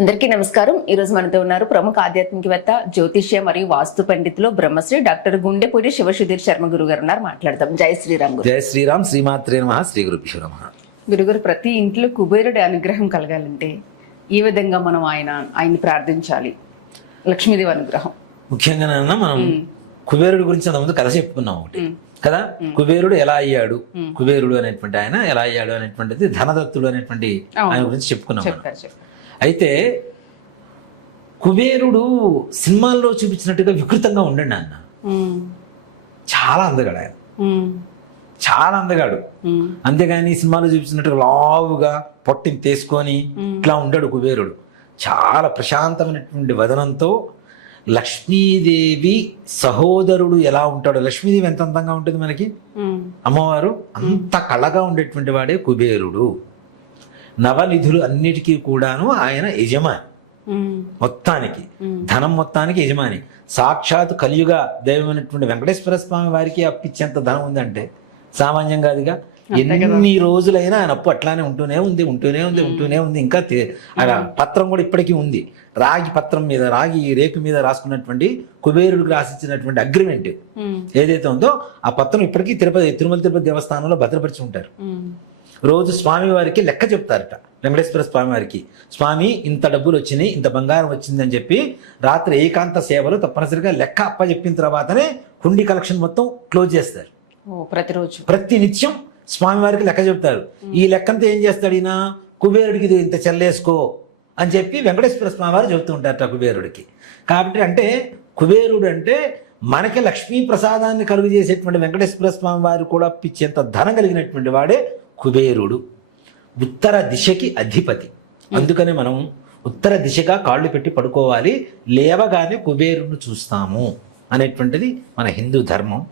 అందరికీ నమస్కారం. ఈ రోజు మనతో ఉన్నారు ప్రముఖ ఆధ్యాత్మికవేత్త, జ్యోతిష్య మరియు వాస్తు పండితులు బ్రహ్మశ్రీ డాక్టర్ గుండెపూడి శివసుధీర్ శర్మ గురువు గారు ఉన్నారు. మాట్లాడదాం. జై శ్రీరామ్ గురు. జై శ్రీరామ్. శ్రీమాత్రే నమః. శ్రీ గురుభ్యో నమః. గురుగారు, ప్రతి ఇంట్లో కుబేరుడి అనుగ్రహం కలగాలంటే ఈ విధంగా మనం ఆయన్ని ప్రార్థించాలి. లక్ష్మీదేవి అనుగ్రహం ముఖ్యంగా మనం కుబేరుడు గురించి అంతకుముందు కథ చెప్పుకున్నాం ఒకటి కదా. కుబేరుడు ఎలా అయ్యాడు, కుబేరుడు అనేటువంటి ఆయన ఎలా అయ్యాడు అనేటువంటిది ధనదత్తుడు అనేటువంటి ఆయన గురించి చెప్పుకున్నాం. అయితే కుబేరుడు సినిమాల్లో చూపించినట్టుగా వికృతంగా ఉండండి అన్న. చాలా అందగాడు ఆయన, చాలా అందగాడు. అంతేగాని సినిమాలో చూపించినట్టుగా లావుగా పొట్టిని తీసుకొని ఇట్లా ఉండాడు కుబేరుడు. చాలా ప్రశాంతమైనటువంటి వదనంతో లక్ష్మీదేవి సహోదరుడు ఎలా ఉంటాడో, లక్ష్మీదేవి ఎంత అందంగా ఉంటుంది మనకి, అమ్మవారు అంత కళగా ఉండేటువంటి వాడే కుబేరుడు. నవనిధులు అన్నిటికీ కూడాను ఆయన యజమాని, మొత్తానికి ధనం మొత్తానికి యజమాని. సాక్షాత్ కలియుగ దైవమైనటువంటి వెంకటేశ్వర స్వామి వారికి అప్పిచ్చేంత ధనం ఉందంటే సామాన్యం కాదుగా. ఎన్ని రోజులైనా ఆయన అప్పు అట్లానే ఉంటూనే ఉంది. ఇంకా పత్రం కూడా ఇప్పటికీ ఉంది. రాగి పత్రం మీద, రాగి రేకు మీద రాసుకున్నటువంటి కుబేరుడికి రాసిచ్చినటువంటి అగ్రిమెంట్ ఏదైతే ఉందో ఆ పత్రం ఇప్పటికీ తిరుమల తిరుపతి దేవస్థానంలో భద్రపరిచి ఉంటారు. రోజు స్వామి వారికి లెక్క చెప్తారట. వెంకటేశ్వర స్వామి వారికి, స్వామి ఇంత డబ్బులు వచ్చినాయి, ఇంత బంగారం వచ్చిందని చెప్పి రాత్రి ఏకాంత సేవలు తప్పనిసరిగా లెక్క అప్ప చెప్పిన తర్వాతనే హుండీ కలెక్షన్ మొత్తం క్లోజ్ చేస్తారు. ప్రతిరోజు ప్రతి నిత్యం స్వామి వారికి లెక్క చెప్తారు. ఈ లెక్కంతా ఏం చేస్తాడు ఈయన, కుబేరుడికి ఇది ఇంత చెల్లేసుకో అని చెప్పి వెంకటేశ్వర స్వామి వారు చెబుతూ ఉంటారట కుబేరుడికి. కాబట్టి అంటే కుబేరుడు అంటే మనకి లక్ష్మీ ప్రసాదాన్ని కలుగు చేసేటువంటి వెంకటేశ్వర స్వామి వారు కూడా పిచ్చేంత ధనం కలిగినటువంటి వాడే కుబేరుడు. ఉత్తర దిశకి అధిపతి. అందుకనే మనం ఉత్తర దిశగా కాళ్ళు పెట్టి పడుకోవాలి, లేవగానే కుబేరుడిని చూస్తాము అనేటువంటిది మన హిందూ ధర్మం.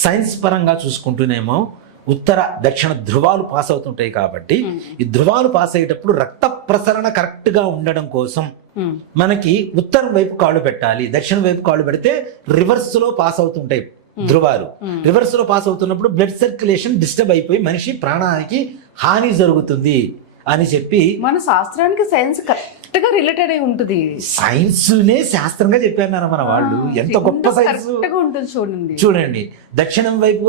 సైన్స్ పరంగా చూసుకుంటూనేమో ఉత్తర దక్షిణ ధృవాలు పాస్ అవుతుంటాయి కాబట్టి ఈ ధృవాలు పాస్ అయ్యేటప్పుడు రక్త ప్రసరణ కరెక్ట్ గా ఉండడం కోసం మనకి ఉత్తరం వైపు కాళ్ళు పెట్టాలి. దక్షిణం వైపు కాళ్ళు పెడితే రివర్స్ లో పాస్ అవుతుంటాయి ధృవాలు. రివర్స్ లో పాస్ అవుతున్నప్పుడు బ్లడ్ సర్క్యులేషన్ డిస్టర్బ్ అయిపోయి మనిషి ప్రాణానికి హాని జరుగుతుంది అని చెప్పి మన శాస్త్రానికి సైన్స్ కరెక్ట్ గా రిలేటెడ్ అయి ఉంటుంది. సైన్స్ నే శాస్త్రంగా చెప్పారు మన వాళ్ళు. ఎంత గొప్ప సైన్స్ ఉంటుంది చూడండి. దక్షిణం వైపు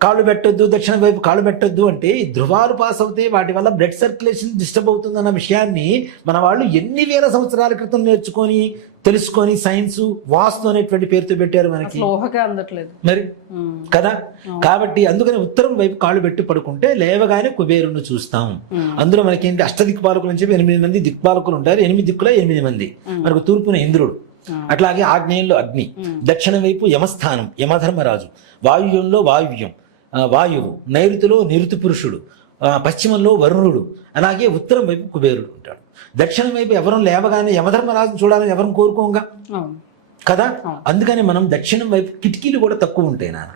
కాళ్ళు పెట్టొద్దు, దక్షిణం వైపు కాళ్ళు పెట్టొద్దు అంటే ధృవాలు పాస్ అవుతాయి, వాటి వల్ల బ్లడ్ సర్క్యులేషన్ డిస్టర్బ్ అవుతుందన్న విషయాన్ని మన వాళ్ళు ఎన్ని వేల సంవత్సరాల క్రితం నేర్చుకొని తెలుసుకొని సైన్స్ వాస్తు అనేటువంటి పేరుతో పెట్టారు మనకి. మరి కదా. కాబట్టి అందుకని ఉత్తరం వైపు కాళ్ళు పెట్టి పడుకుంటే లేవగానే కుబేరుని చూస్తాం. అందులో మనకి ఏంటి, అష్టదిక్పాలకులు అని చెప్పి 8 మంది దిక్పాలకులు ఉంటారు. 8 దిక్కుల 8 మంది. మనకు తూర్పున ఇంద్రుడు, అట్లాగే ఆగ్నేయంలో అగ్ని, దక్షిణ వైపు యమస్థానం యమధర్మరాజు, వాయువ్యంలో వాయువు, నైరుతిలో నిరుతి పురుషుడు, పశ్చిమంలో వరుణుడు, అలాగే ఉత్తరం వైపు కుబేరుడు ఉంటాడు. దక్షిణం వైపు ఎవరం లేవగానే యమధర్మరాజును చూడాలని ఎవరం కోరుకోంగా కదా. అందుకని మనం దక్షిణం వైపు కిటికీలు కూడా తక్కువ ఉంటాయి నాన్న.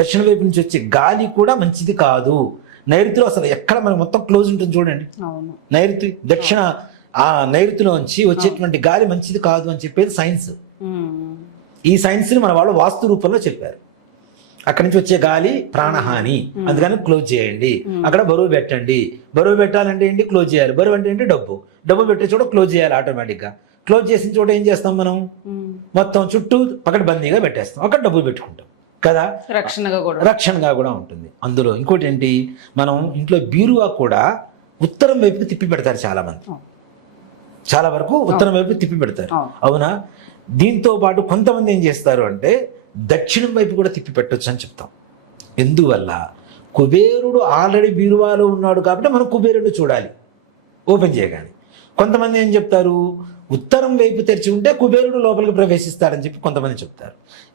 దక్షిణ వైపు నుంచి వచ్చే గాలి కూడా మంచిది కాదు. నైరుతిలో అసలు ఎక్కడ మనకు మొత్తం క్లోజ్ ఉంటుంది చూడండి. నైరుతి దక్షిణ ఆ నైరుతిలోంచి వచ్చేటువంటి గాలి మంచిది కాదు అని చెప్పేది సైన్స్. ఈ సైన్స్ ని మన వాళ్ళు వాస్తు రూపంలో చెప్పారు. అక్కడి నుంచి వచ్చే గాలి ప్రాణహాని, అందుకని క్లోజ్ చేయండి. అక్కడ బరువు పెట్టండి. బరువు పెట్టాలంటే ఏంటి, క్లోజ్ చేయాలి. బరువు అంటే ఏంటి, డబ్బు పెట్టే చోట క్లోజ్ చేయాలి ఆటోమేటిక్ గా. క్లోజ్ చేసిన చోట ఏం చేస్తాం మనం, మొత్తం చుట్టూ పకడ్బందీగా పెట్టేస్తాం. అక్కడ డబ్బు పెట్టుకుంటాం కదా, రక్షణగా కూడా ఉంటుంది. అందులో ఇంకోటి ఏంటి, మనం ఇంట్లో బీరువా కూడా ఉత్తరం వైపుకి తిప్పి పెడతారు చాలా మంది. చాలా వరకు ఉత్తరం వైపు తిప్పి పెడతారు, అవునా. దీంతో పాటు కొంతమంది ఏం చేస్తారు అంటే దక్షిణం వైపు కూడా తిప్పి పెట్టొచ్చు అని చెప్తాం. ఎందువల్ల, కుబేరుడు ఆల్రెడీ బీరువాలో ఉన్నాడు కాబట్టి మనం కుబేరుడు చూడాలి ఓపెన్ చేయగానే. కొంతమంది ఏం చెప్తారు, ఉత్తరం వైపు తెరిచి ఉంటే కుబేరుడు లోపలికి ప్రవేశిస్తాడని చెప్పి కొంతమంది చెప్తారు.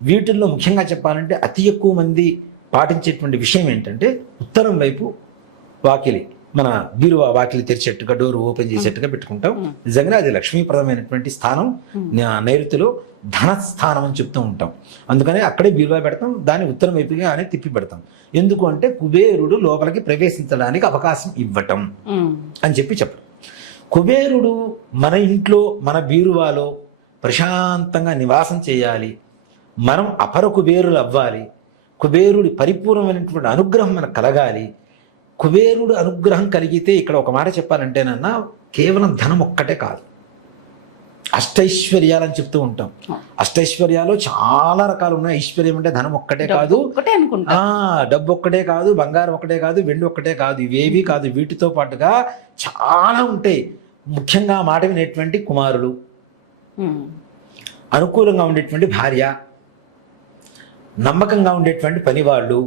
వీటిల్లో ముఖ్యంగా చెప్పాలంటే అతి ఎక్కువ మంది పాటించేటువంటి విషయం ఏంటంటే ఉత్తరం వైపు వాకిలి, మన బీరువా వాకిలి తెరిచేట్టుగా డోర్ ఓపెన్ చేసేట్టుగా పెట్టుకుంటాం. నిజంగా అది లక్ష్మీప్రదమైనటువంటి స్థానం. నైరుతిలో ధనస్థానం అని చెప్తూ ఉంటాం. అందుకని అక్కడే బీరువా పెడతాం, దాన్ని ఉత్తరం వైపుగా అనే తిప్పి పెడతాం. ఎందుకు అంటే కుబేరుడు లోపలికి ప్రవేశించడానికి అవకాశం ఇవ్వటం అని చెప్పడం. కుబేరుడు మన ఇంట్లో మన బీరువాలో ప్రశాంతంగా నివాసం చేయాలి. మనం అపర కుబేరులు అవ్వాలి. కుబేరుడి పరిపూర్ణమైనటువంటి అనుగ్రహం మనకు కలగాలి. కుబేరుడు అనుగ్రహం కలిగితే ఇక్కడ ఒక మాట చెప్పాలంటేనన్నా కేవలం ధనం ఒక్కటే కాదు, అష్టైశ్వర్యాలని చెప్తూ ఉంటాం. అష్టైశ్వర్యాలు చాలా రకాలు ఉన్నాయి. ఐశ్వర్యం అంటే ధనం ఒక్కటే కాదు, ఒకటే అనుకుంటా. డబ్బు ఒక్కటే కాదు, బంగారం ఒక్కటే కాదు, వెండి ఒక్కటే కాదు, ఇవేవి కాదు. వీటితో పాటుగా చాలా ఉంటాయి. ముఖ్యంగా మాట వినేటువంటి కుమారుడు, అనుకూలంగా ఉండేటువంటి భార్య, నమ్మకంగా ఉండేటువంటి పనివాళ్ళు,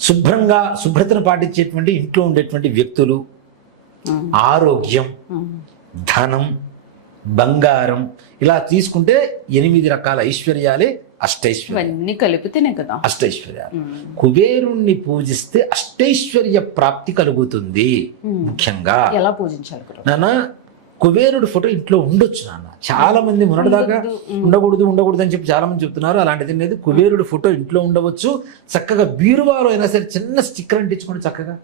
శుభ్రతను పాటించేటువంటి ఇంట్లో ఉండేటువంటి వ్యక్తులు, ఆరోగ్యం, ధనం, బంగారం, ఇలా తీసుకుంటే 8 రకాల ఐశ్వర్యాలే అష్టైశ్వర్యం. ఇవన్నీ కలిపితేనే కదా అష్టైశ్వర్యాలు. కుబేరుణ్ణి పూజిస్తే అష్టైశ్వర్య ప్రాప్తి కలుగుతుంది. ముఖ్యంగా ఎలా పూజించాలి గురువు? నాన్న, కుబేరుడు ఫోటో ఇంట్లో ఉండొచ్చు నాన్న. చాలా మంది మొన్నటిదాకా ఉండకూడదు అని చెప్పి చాలా మంది చెప్తున్నారు. అలాంటిది లేదు. కుబేరుడు ఫోటో ఇంట్లో ఉండవచ్చు. చక్కగా బీరువాలో అయినా సరే చిన్న స్టిక్కర్ అంటించుకోండి చక్కగా.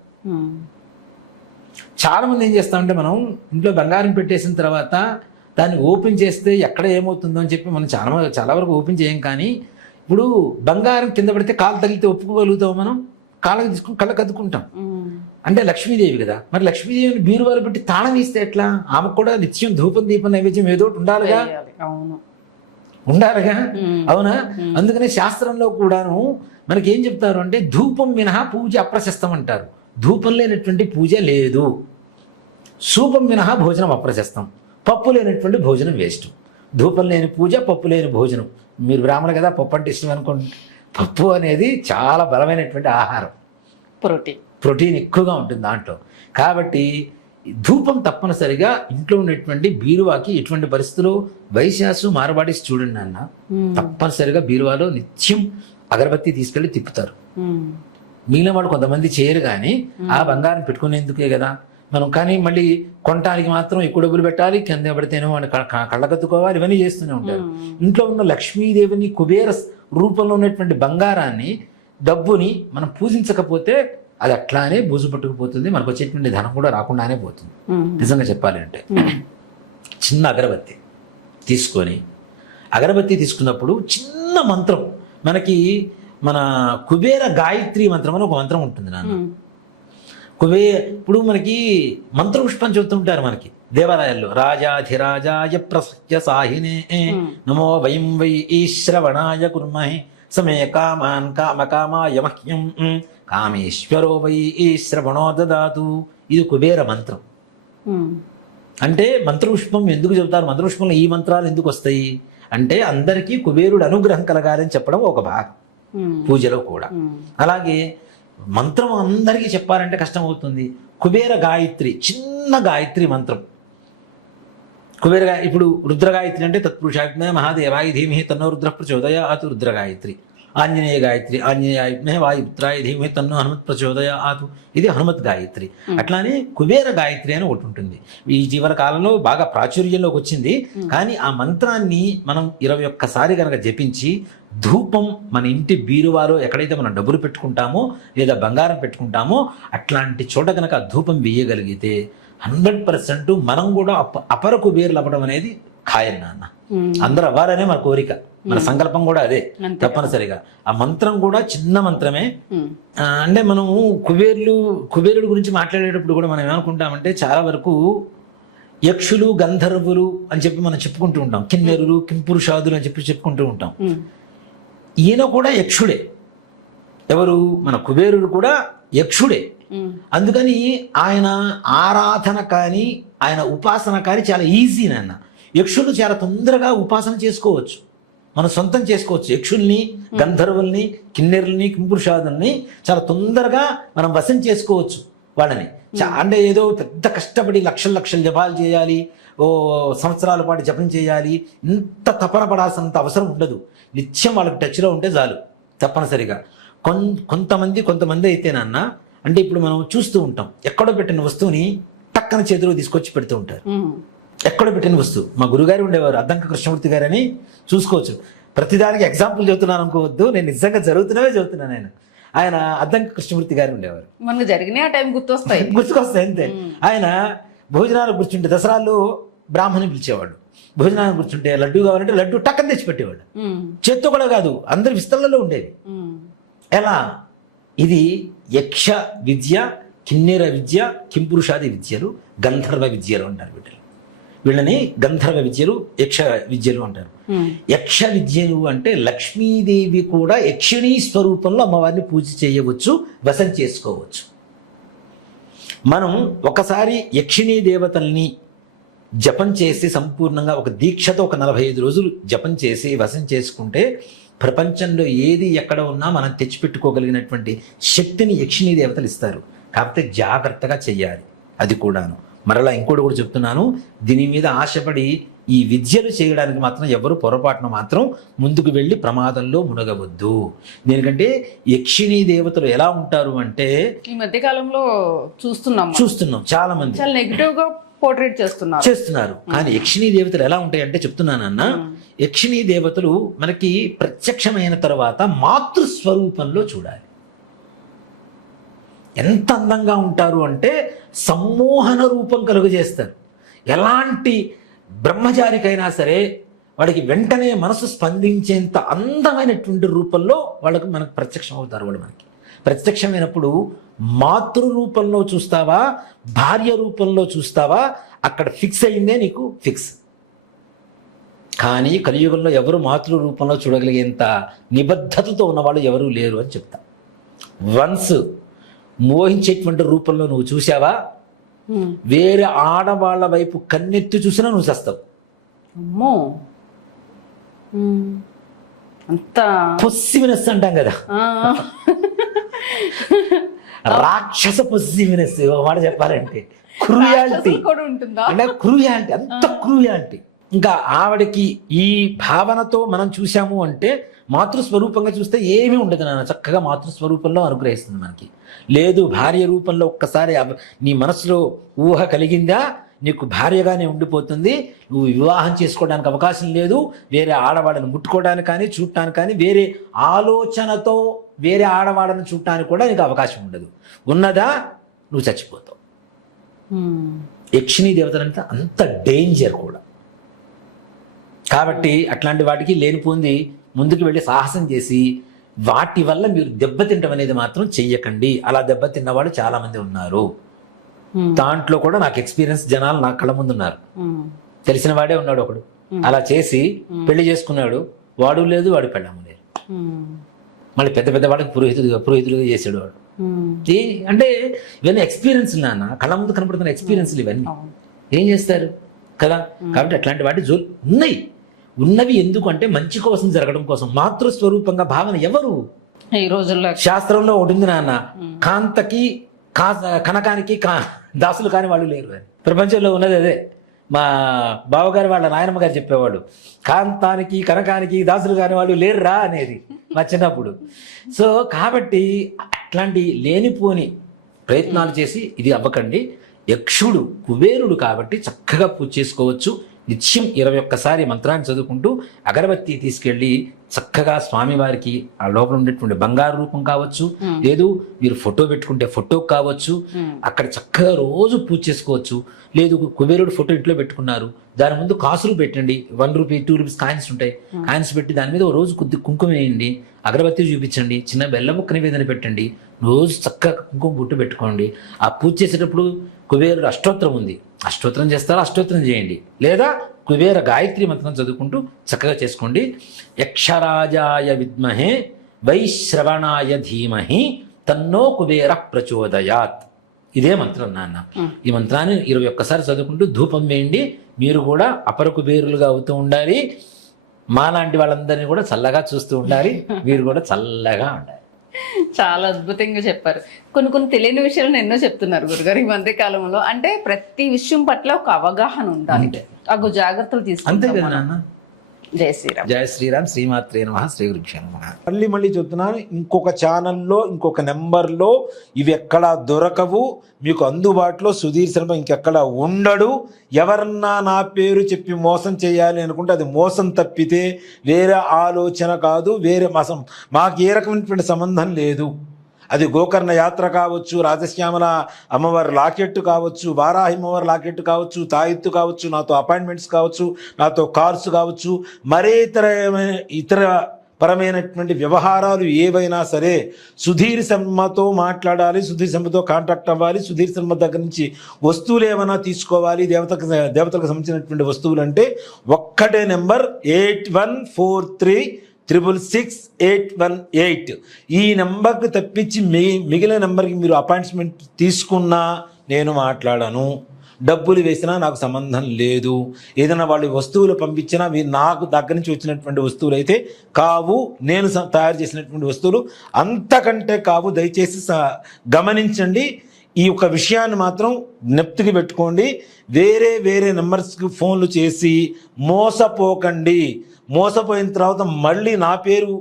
చాలా మంది ఏం చేస్తామంటే, మనం ఇంట్లో బంగారం పెట్టేసిన తర్వాత దాన్ని ఓపెన్ చేస్తే ఎక్కడ ఏమవుతుందో అని చెప్పి మనం చాలా వరకు ఓపెన్ చేయం. కానీ ఇప్పుడు బంగారం కింద పడితే కాలు తగిలితే ఒప్పుకోగలుగుతాం. మనం కాళ్ళకి తీసుకుని కళ్ళకి అద్దుకుంటాం. అంటే లక్ష్మీదేవి కదా, మరి లక్ష్మీదేవిని బీరువాలో పెట్టి తాళం వేస్తే ఎట్లా? ఆమెకు కూడా నిత్యం ధూపం దీపం నైవేద్యం ఏదో ఒకటి ఉండాలిగా. అవునా? అందుకనే శాస్త్రంలో కూడాను మనకి ఏం చెప్తారు అంటే, ధూపం మినహా పూజ అప్రశస్తం అంటారు. ధూపం లేనటువంటి పూజ లేదు. సూపం మినహా భోజనం అప్రశస్తం. పప్పు లేనటువంటి భోజనం వేస్ట్. ధూపం లేని పూజ, పప్పు లేని భోజనం. మీరు బ్రాహ్మణ కదా, పప్పు అంటే ఇష్టం అనుకోండి. పప్పు అనేది చాలా బలమైనటువంటి ఆహారం, ప్రోటీన్ ఎక్కువగా ఉంటుంది దాంట్లో. కాబట్టి ధూపం తప్పనిసరిగా ఇంట్లో ఉన్నటువంటి బీరువాకి ఎటువంటి పరిస్థితుల్లో వైశ్యాసు మారబాడీస్ చూడండి అన్న, తప్పనిసరిగా బీరువాలో నిత్యం అగరబత్తి తీసుకెళ్లి తిప్పుతారు. మిగిలిన వాళ్ళు కొంతమంది చేయరు, కానీ ఆ బంగారం పెట్టుకునేందుకే కదా మనం. కానీ మళ్ళీ కొనటానికి మాత్రం ఎక్కువ డబ్బులు పెట్టాలి, కింద పడితేనో వాడిని కళ్ళకత్తుకోవాలి, ఇవన్నీ చేస్తూనే ఉంటారు. ఇంట్లో ఉన్న లక్ష్మీదేవిని, కుబేర రూపంలో ఉన్నటువంటి బంగారాన్ని, డబ్బుని మనం పూజించకపోతే అది అట్లానే బూజు పట్టుకుపోతుంది. మనకు వచ్చేటువంటి ధనం కూడా రాకుండానే పోతుంది. నిజంగా చెప్పాలి అంటే, చిన్న అగరబత్తి తీసుకొని, అగరబత్తి తీసుకున్నప్పుడు చిన్న మంత్రం, మనకి మన కుబేర గాయత్రి మంత్రం అని ఒక మంత్రం ఉంటుంది నాన్న. ఇప్పుడు మనకి మంత్రపుష్పం చెబుతుంటారు మనకి దేవాలయాల్లో. రాజాధిరాజాయ ప్రసహ్య సాహినే నమో వయం వై శ్రవణాయ కుర్మహే సమే కామాన్ కామకామాయ మహ్యం కామేశ్వరో వై శ్రవణో దదాతు. ఇది కుబేర మంత్రం. అంటే మంత్రపుష్పం ఎందుకు చెబుతారు? మంత్రపుష్పంలో ఈ మంత్రాలు ఎందుకు వస్తాయి అంటే, అందరికీ కుబేరుడు అనుగ్రహం కలగాలని చెప్పడం ఒక భాగం పూజలో కూడా. అలాగే మంత్రం అందరికీ చెప్పాలంటే కష్టం అవుతుంది. కుబేర గాయత్రి, చిన్న గాయత్రి మంత్రం. ఇప్పుడు రుద్రగాయత్రి అంటే తత్పురుషాగ్నే మహాదేవాయ ధీమహి తన్నో రుద్ర ప్రచోదయాత్ రుద్రగాయత్రి. ఆంజనేయ గాయత్రి ఆంజనేయాయ వాయుపుత్రాయ ధీమహి తన్నో హనుమత్ ప్రచోదయాత్, ఇది హనుమత్ గాయత్రి. అట్లానే కుబేర గాయత్రి అని ఒకటి ఉంటుంది. ఈ జీవన కాలంలో బాగా ప్రాచుర్యంలోకి వచ్చింది. కానీ ఆ మంత్రాన్ని మనం 21 సారి కనుక జపించి, ధూపం మన ఇంటి బీరువాలో ఎక్కడైతే మనం డబ్బులు పెట్టుకుంటామో లేదా బంగారం పెట్టుకుంటామో అట్లాంటి చోట కనుక ధూపం వేయగలిగితే 100% మనం కూడా అపర కుబేరులు అవ్వడం అనేది ఖాయం నాన్న. అందరూ అవ్వాలనే మన కోరిక, మన సంకల్పం కూడా అదే తప్పనిసరిగా. ఆ మంత్రం కూడా చిన్న మంత్రమే. అంటే మనము కుబేరుడు గురించి మాట్లాడేటప్పుడు కూడా మనం ఏమనుకుంటామంటే, చాలా వరకు యక్షులు, గంధర్వులు అని చెప్పి మనం చెప్పుకుంటూ ఉంటాం. కిన్నెరులు, కింపురుషాదులు అని చెప్పి చెప్పుకుంటూ ఉంటాం. ఈయన కూడా యక్షుడే. ఎవరు? మన కుబేరుడు కూడా యక్షుడే. అందుకని ఆయన ఆరాధన కానీ ఆయన ఉపాసన కానీ చాలా ఈజీ నాన్న. యక్షులు చాలా తొందరగా ఉపాసన చేసుకోవచ్చు, మనం సొంతం చేసుకోవచ్చు. యక్షుల్ని, గంధర్వుల్ని, కిన్నెరుల్ని, కింపురుషాదుల్ని చాలా తొందరగా మనం వశం చేసుకోవచ్చు వాళ్ళని. అంటే ఏదో పెద్ద కష్టపడి లక్షల జపాలు చేయాలి, సంవత్సరాల పాటు జపం చేయాలి, ఇంత తపన పడాల్సినంత అవసరం ఉండదు. నిత్యం వాళ్ళకి టచ్లో ఉంటే చాలు తప్పనిసరిగా. కొంతమంది అయితే నాన్న, అంటే ఇప్పుడు మనం చూస్తూ ఉంటాం, ఎక్కడో పెట్టిన వస్తువుని టక్కన చేతిలో తీసుకొచ్చి పెడుతూ ఉంటారు. ఎక్కడో పెట్టిన వస్తువు. మా గురుగారు ఉండేవారు, అద్దంక కృష్ణమూర్తి గారు అని, చూసుకోవచ్చు. ప్రతిదానికి ఎగ్జాంపుల్ చెబుతున్నాను అనుకోవద్దు, నేను నిజంగా చెబుతున్నాను. ఆయన అద్దంక కృష్ణమూర్తి గారు ఉండేవారు. మనకు జరిగిన ఆ టైం గుర్తొస్తాయి అంతే. ఆయన భోజనాలు కూర్చుంటే, దసరాల్లో బ్రాహ్మణి పిలిచేవాడు. భోజనాలు కూర్చుంటే లడ్డు కావాలంటే లడ్డు టక్కన తెచ్చి పెట్టేవాడు. చేత్తో కూడా కాదు, అందరి విస్తరణలో ఉండేది. ఎలా ఇది యక్ష విద్య, కిన్నెర విద్య, కింపురుషాది విద్యలు, గంధర్వ విద్యలు అంటారు వీటిని. వీళ్ళని గంధర్వ విద్యలు, యక్ష విద్యలు అంటారు. యక్ష విద్యలు అంటే లక్ష్మీదేవి కూడా యక్షిణీ స్వరూపంలో అమ్మవారిని పూజ చేయవచ్చు, వశం చేసుకోవచ్చు. మనం ఒకసారి యక్షిణీ దేవతల్ని జపం చేసి సంపూర్ణంగా ఒక దీక్షతో ఒక 45 రోజులు జపం చేసి వశం చేసుకుంటే ప్రపంచంలో ఏది ఎక్కడ ఉన్నా మనం తెచ్చిపెట్టుకోగలిగినటువంటి శక్తిని యక్షిణీ దేవతలు ఇస్తారు. కాకపోతే జాగ్రత్తగా చెయ్యాలి. అది కూడాను మరలా ఇంకోటి కూడా చెప్తున్నాను, దీని మీద ఆశపడి ఈ విద్యలు చేయడానికి మాత్రం ఎవరు పొరపాటున మాత్రం ముందుకు వెళ్ళి ప్రమాదంలో మునగవద్దు. దేనికంటే యక్షిణీ దేవతలు ఎలా ఉంటారు అంటే ఈ మధ్య కాలంలో చూస్తున్నాం చాలా మంది చాలా నెగిటివ్ గా పోర్ట్రేట్ చేస్తున్నారు. కానీ యక్షిణీ దేవతలు ఎలా ఉంటాయి అంటే చెప్తున్నానన్న, యక్షిణీ దేవతలు మనకి ప్రత్యక్షమైన తర్వాత మాతృస్వరూపంలో చూడాలి. ఎంత అందంగా ఉంటారు అంటే సమ్మోహన రూపం కలుగజేస్తారు. ఎలాంటి బ్రహ్మచారికైనా సరే వాడికి వెంటనే మనసు స్పందించేంత అందమైనటువంటి రూపంలో మనకు ప్రత్యక్షం అవుతారు. వాడు మనకి ప్రత్యక్షమైనప్పుడు మాతృ రూపంలో చూస్తావా, భార్య రూపంలో చూస్తావా, అక్కడ ఫిక్స్ అయిందే నీకు ఫిక్స్. కానీ కలియుగంలో ఎవరు మాతృ రూపంలో చూడగలిగేంత నిబద్ధతతో ఉన్నవాళ్ళు ఎవరూ లేరు అని చెప్తా. వన్స్ మోహించేటువంటి రూపంలో నువ్వు చూసావా, వేరే ఆడవాళ్ళ వైపు కన్నెత్తి చూసినా నువ్వు చస్తావు. అమ్మో, అంత పొస్సివినెస్ అంటాం కదా, రాక్షస పొస్సివినెస్ మాట చెప్పాలంటే క్రూయాలిటీ అంటే క్రూయాలిటీ, అంత క్రూయాలిటీ. ఇంకా ఆవిడకి ఈ భావనతో మనం చూసాము అంటే మాతృస్వరూపంగా చూస్తే ఏమీ ఉండదు నాన్న, చక్కగా మాతృస్వరూపంలో అనుగ్రహిస్తుంది మనకి. లేదు భార్య రూపంలో ఒక్కసారి నీ మనసులో ఊహ కలిగిందా, నీకు భార్యగానే ఉండిపోతుంది. నువ్వు వివాహం చేసుకోవడానికి అవకాశం లేదు, వేరే ఆడవాళ్ళని ముట్టుకోవడానికి కానీ చూడటానికి కానీ వేరే ఆలోచనతో వేరే ఆడవాళ్ళని చూడటానికి కూడా నీకు అవకాశం ఉండదు. ఉన్నదా నువ్వు చచ్చిపోతావు. యక్షిణీ దేవతలంటే అంత డేంజర్ కూడా. కాబట్టి అట్లాంటి వాటికి లేనిపోంది ముందుకు వెళ్ళి సాహసం చేసి వాటి వల్ల మీరు దెబ్బతింటం అనేది మాత్రం చెయ్యకండి. అలా దెబ్బతిన్న వాళ్ళు చాలా మంది ఉన్నారు. దాంట్లో కూడా నాకు ఎక్స్పీరియన్స్ జనాలు నా కళ్ళ ముందు ఉన్నారు. తెలిసిన వాడే ఉన్నాడు ఒకడు, అలా చేసి పెళ్లి చేసుకున్నాడు. వాడు లేదు, వాడు పెళ్ళాము లేదు. మళ్ళీ పెద్ద పెద్ద వాళ్ళకి పురోహితులుగా చేసాడు వాడు. అంటే ఇవన్నీ ఎక్స్పీరియన్స్ నాన్న, కళ్ళ ముందు కనపడుతున్న ఎక్స్పీరియన్స్లు ఇవన్నీ. ఏం చేస్తారు కదా. కాబట్టి అట్లాంటి వాటి ఉన్నాయి. ఉన్నవి ఎందుకు అంటే మంచి కోసం జరగడం కోసం. మాతృస్వరూపంగా భావన ఎవరు ఈ రోజుల్లో శాస్త్రంలో ఉంటుంది నాన్న, కాంతకి కనకానికి దాసులు కాని వాళ్ళు లేరు అని. ప్రపంచంలో ఉన్నది అదే. మా బావగారు వాళ్ళ నాయనమ్మ గారు చెప్పేవాడు, కాంతానికి కనకానికి దాసులు కాని వాళ్ళు లేరురా అనేది మా చిన్నప్పుడు. సో కాబట్టి అట్లాంటి లేనిపోని ప్రయత్నాలు చేసి ఇది అవ్వకండి. యక్షుడు కుబేరుడు కాబట్టి చక్కగా పూజ చేసుకోవచ్చు. నిత్యం 21 మంత్రాన్ని చదువుకుంటూ అగరబత్తి తీసుకెళ్ళి చక్కగా స్వామివారికి ఆ లోపల ఉండేటువంటి బంగారు రూపం కావచ్చు, లేదు మీరు ఫోటో పెట్టుకుంటే ఫోటో కావచ్చు, అక్కడ చక్కగా రోజు పూజ చేసుకోవచ్చు. లేదు కుబేరుడు ఫోటో ఇంట్లో పెట్టుకున్నారు, దాని ముందు కాసులు పెట్టండి. 1 రూపీ 2 రూపీస్ కాయిన్స్ ఉంటాయి, కాయిన్స్ పెట్టి దాని మీద రోజు కొద్ది కుంకుమ వేయండి, అగరబత్తి చూపించండి, చిన్న బెల్లం ముక్క నివేదన పెట్టండి, రోజు చక్కగా కుంకుమ బొట్టు పెట్టుకోండి. ఆ పూజ చేసేటప్పుడు కుబేరుడు అష్టోత్తరం ఉంది, అష్టోత్తరం చేస్తారా అష్టోత్తరం చేయండి, లేదా కుబేర గాయత్రి మంత్రం చదువుకుంటూ చక్కగా చేసుకోండి. యక్షరాజాయ విద్మహే వైశ్రవణాయ ధీమహి తన్నో కుబేర ప్రచోదయాత్. ఇదే మంత్రం నాన్న. ఈ మంత్రాన్ని 21 చదువుకుంటూ ధూపం వేయండి. మీరు కూడా అపర కుబేరులుగా అవుతూ ఉండాలి. మాలాంటి వాళ్ళందరినీ కూడా చల్లగా చూస్తూ ఉండాలి. మీరు కూడా చల్లగా ఉండాలి. చాలా అద్భుతంగా చెప్పారు. కొన్ని తెలియని విషయాలను ఎన్నో చెప్తున్నారు గురుగారు ఈ మధ్య కాలంలో. అంటే ప్రతి విషయం పట్ల ఒక అవగాహన ఉండాలి, అగు జాగ్రత్తలు తీసుకుంటాం. జై శ్రీరామ్. జై శ్రీరామ్. శ్రీమాత్రే నమః. శ్రీ గురుభ్యో నమః. మళ్ళీ చెప్తున్నాను, ఇంకొక ఛానల్లో ఇంకొక నెంబర్లో ఇవి ఎక్కడా దొరకవు మీకు అందుబాటులో. సుధీర్ శర్మ ఇంకెక్కడ ఉండడు. ఎవరన్నా నా పేరు చెప్పి మోసం చేయాలి అనుకుంటే అది మోసం తప్పితే వేరే ఆలోచన కాదు, వేరే మాకు ఏ రకమైనటువంటి సంబంధం లేదు. అది గోకర్ణ యాత్ర కావచ్చు, రాజశ్యామల అమ్మవారి లాకెట్టు కావచ్చు, వారాహి అమ్మవారి లాకెట్టు కావచ్చు, తాయెత్తు కావచ్చు, నాతో అపాయింట్మెంట్స్ కావచ్చు, నాతో కార్స్ కావచ్చు, మరే ఇతర పరమైనటువంటి వ్యవహారాలు ఏవైనా సరే సుధీర్ శర్మతో మాట్లాడాలి, సుధీర్ శర్మతో కాంటాక్ట్ అవ్వాలి, సుధీర్ శర్మ దగ్గర నుంచి వస్తువులు ఏమైనా తీసుకోవాలి, దేవతలకు సంబంధించినటువంటి వస్తువులు అంటే ఒక్కటే నెంబర్ 8143666818. ఈ నెంబర్కి తప్పించి మిగిలిన నెంబర్కి మీరు అపాయింట్మెంట్ తీసుకున్నా నేను మాట్లాడను, డబ్బులు వేసినా నాకు సంబంధం లేదు. ఏదైనా వాళ్ళు వస్తువులు పంపించినా నాకు దగ్గర నుంచి వచ్చినటువంటి వస్తువులు అయితే కావు, నేను తయారు చేసినటువంటి వస్తువులు అంతకంటే కావు. దయచేసి గమనించండి. ఈ యొక్క విషయాన్ని మాత్రం నెప్తికి పెట్టుకోండి. వేరే నెంబర్స్కి ఫోన్లు చేసి మోసపోకండి. మోసపోయిన తర్వాత మళ్ళీ నా పేరు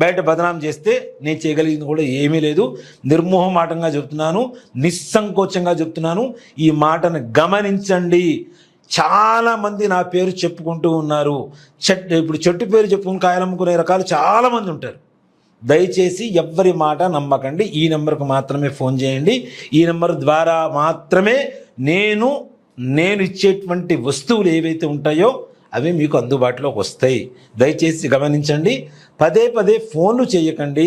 బయట బదనాం చేస్తే నేను చేయగలిగింది కూడా ఏమీ లేదు. నిర్మోహమాటంగా చెప్తున్నాను, నిస్సంకోచంగా చెప్తున్నాను. ఈ మాటను గమనించండి. చాలామంది నా పేరు చెప్పుకుంటూ ఉన్నారు. ఇప్పుడు చెట్టు పేరు చెప్పుకుని కాయలమ్ముకునే రకాలు చాలామంది ఉంటారు. దయచేసి ఎవ్వరి మాట నమ్మకండి. ఈ నెంబర్కు మాత్రమే ఫోన్ చేయండి. ఈ నెంబర్ ద్వారా మాత్రమే నేను ఇచ్చేటువంటి వస్తువులు ఏవైతే ఉంటాయో అవి మీకు అందుబాటులోకి వస్తాయి. దయచేసి గమనించండి. పదే ఫోన్లు చేయకండి.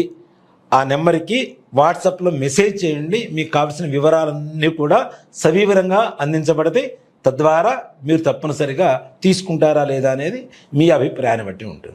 ఆ నెంబర్కి వాట్సాప్లో మెసేజ్ చేయండి. మీకు కావాల్సిన వివరాలన్నీ కూడా సవివరంగా అందించబడితే తద్వారా మీరు తప్పనిసరిగా తీసుకుంటారా లేదా అనేది మీ అభిప్రాయాన్ని బట్టి ఉంటుంది.